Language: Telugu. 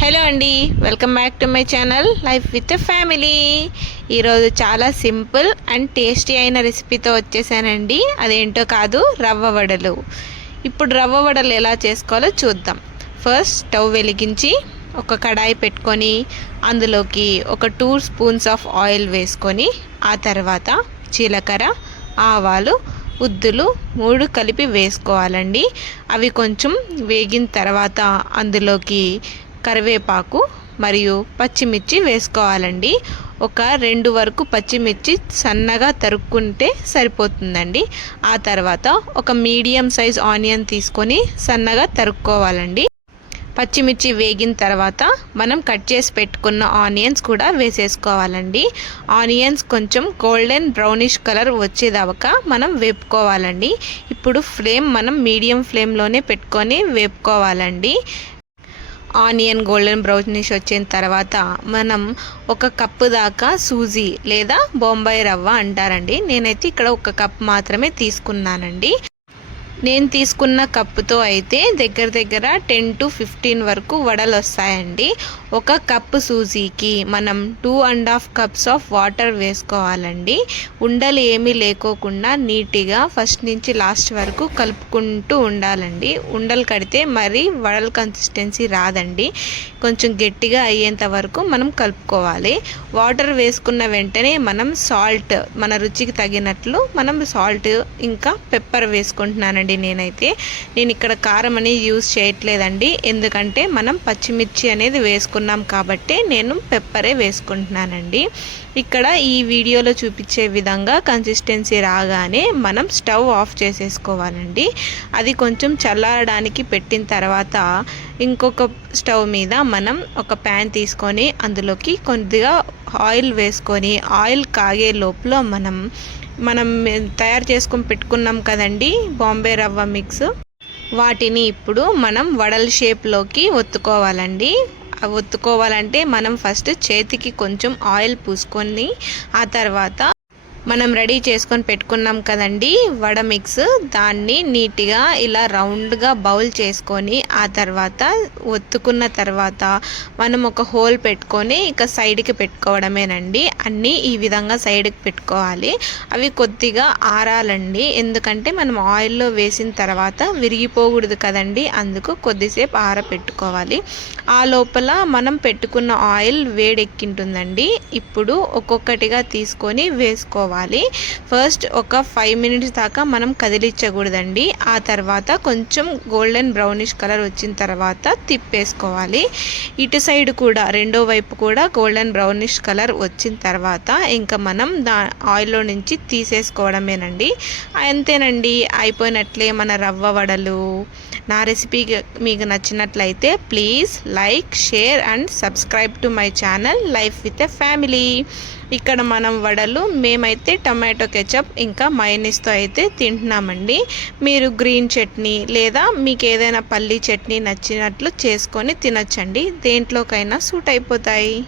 హలో అండి, welcome back to my channel life with family. ఈరోజు చాలా సింపుల్ అండ్ టేస్టీ అయిన రెసిపీతో వచ్చేసానండి. అదేంటో కాదు, రవ్వ వడలు. ఇప్పుడు రవ్వ వడలు ఎలా చేసుకోవాలో చూద్దాం. ఫస్ట్ స్టవ్ వెలిగించి ఒక కడాయి పెట్టుకొని అందులోకి ఒక 2 స్పూన్స్ ఆఫ్ ఆయిల్ వేసుకొని ఆ తర్వాత జీలకర్ర, ఆవాలు, ఉద్దులు 3 కలిపి వేసుకోవాలండి. అవి కొంచెం వేగిన తర్వాత అందులోకి కరివేపాకు మరియు పచ్చిమిర్చి వేసుకోవాలండి. ఒక 2 వరకు పచ్చిమిర్చి సన్నగా తరుక్కుంటే సరిపోతుందండి. ఆ తర్వాత ఒక మీడియం సైజ్ ఆనియన్ తీసుకొని సన్నగా తరుక్కోవాలండి. పచ్చిమిర్చి వేగిన తర్వాత మనం కట్ చేసి పెట్టుకున్న ఆనియన్స్ కూడా వేసేసుకోవాలండి. ఆనియన్స్ కొంచెం గోల్డెన్ బ్రౌనిష్ కలర్ వచ్చేదాకా మనం వేపుకోవాలండి. ఇప్పుడు మనం మీడియం ఫ్లేమ్లోనే పెట్టుకొని వేపుకోవాలండి. ఆనియన్ గోల్డెన్ బ్రౌనిష్ వచ్చిన తర్వాత మనం 1 కప్పు దాకా సూజీ లేదా బొంబాయి రవ్వ అంటారండి. నేనైతే ఇక్కడ 1 కప్ మాత్రమే తీసుకున్నానండి. నేను తీసుకున్న కప్పుతో అయితే దగ్గర 10 to 15 వరకు వడలు వస్తాయండి. 1 కప్పు సూజీకి మనం 2.5 కప్స్ ఆఫ్ వాటర్ వేసుకోవాలండి. ఉండలు ఏమీ లేకోకుండా నీట్గా ఫస్ట్ నుంచి లాస్ట్ వరకు కలుపుకుంటూ ఉండాలండి. ఉండలు కడితే మరి వడల కన్సిస్టెన్సీ రాదండి. కొంచెం గట్టిగా అయ్యేంత వరకు మనం కలుపుకోవాలి. వాటర్ వేసుకున్న వెంటనే మనం సాల్ట్, మన రుచికి తగినట్లు మనం సాల్ట్ ఇంకా పెప్పర్ వేసుకుంటున్నానండి. నేను ఇక్కడ కారం అనేది యూజ్ చేయట్లేదండి. ఎందుకంటే మనం పచ్చిమిర్చి అనేది వేసుకున్నాం కాబట్టి నేను పెప్పరే వేసుకుంటున్నానండి. ఇక్కడ ఈ వీడియోలో చూపించే విధంగా కన్సిస్టెన్సీ రాగానే మనం స్టవ్ ఆఫ్ చేసేసుకోవాలండి. అది కొంచెం చల్లారడానికి పెట్టిన తర్వాత ఇంకొక స్టవ్ మీద మనం ఒక ప్యాన్ తీసుకొని అందులోకి కొద్దిగా ఆయిల్ వేసుకొని ఆయిల్ కాగే లోపల మనం తయారు చేసుకొని పెట్టుకున్నాం కదండి బాంబే రవ్వ మిక్స్, వాటిని ఇప్పుడు మనం వడల షేప్లోకి ఒత్తుకోవాలండి. ఒత్తుకోవాలంటే మనం ఫస్ట్ చేతికి కొంచెం ఆయిల్ పూసుకొని ఆ తర్వాత మనం రెడీ చేసుకొని పెట్టుకున్నాం కదండి వడ మిక్స్, దాన్ని నీట్గా ఇలా రౌండ్గా బౌల్ చేసుకొని ఆ తర్వాత ఒత్తుకున్న తర్వాత మనం ఒక హోల్ పెట్టుకొని ఇక సైడ్కి పెట్టుకోవడమేనండి. అన్నీ ఈ విధంగా సైడ్కి పెట్టుకోవాలి. అవి కొద్దిగా ఆరాలండి, ఎందుకంటే మనం ఆయిల్లో వేసిన తర్వాత విరిగిపోకూడదు కదండి, అందుకు కొద్దిసేపు ఆరబెట్టుకోవాలి. ఆ లోపల మనం పెట్టుకున్న ఆయిల్ వేడెక్కింటుందండి. ఇప్పుడు ఒక్కొక్కటిగా తీసుకొని వేసుకోవాలి. ఫస్ట్ ఒక 5 minutes దాకా మనం కదిలించకూడదండి. ఆ తర్వాత కొంచెం గోల్డెన్ బ్రౌనిష్ కలర్ వచ్చిన తర్వాత తిప్పేసుకోవాలి. ఇటు సైడ్ కూడా రెండో వైపు కూడా గోల్డెన్ బ్రౌనిష్ కలర్ వచ్చిన తర్వాత ఇంకా మనం ఆయిల్లో నుంచి తీసేసుకోవడమేనండి. అంతేనండి, అయిపోయినట్లే మన రవ్వ వడలు. నా రెసిపీ మీకు నచ్చినట్లయితే please like, share and subscribe to my channel life with a family. ఇక్కడ మనం వడలు మేమైతే టమాటో కెచప్ ఇంకా మయోనీస్తో అయితే తింటున్నామండి. మీరు గ్రీన్ చట్నీ లేదా మీకు ఏదైనా పల్లీ చట్నీ నచ్చినట్లు చేసుకొని తినొచ్చండి. దేంట్లోకైనా సూట్ అయిపోతాయి.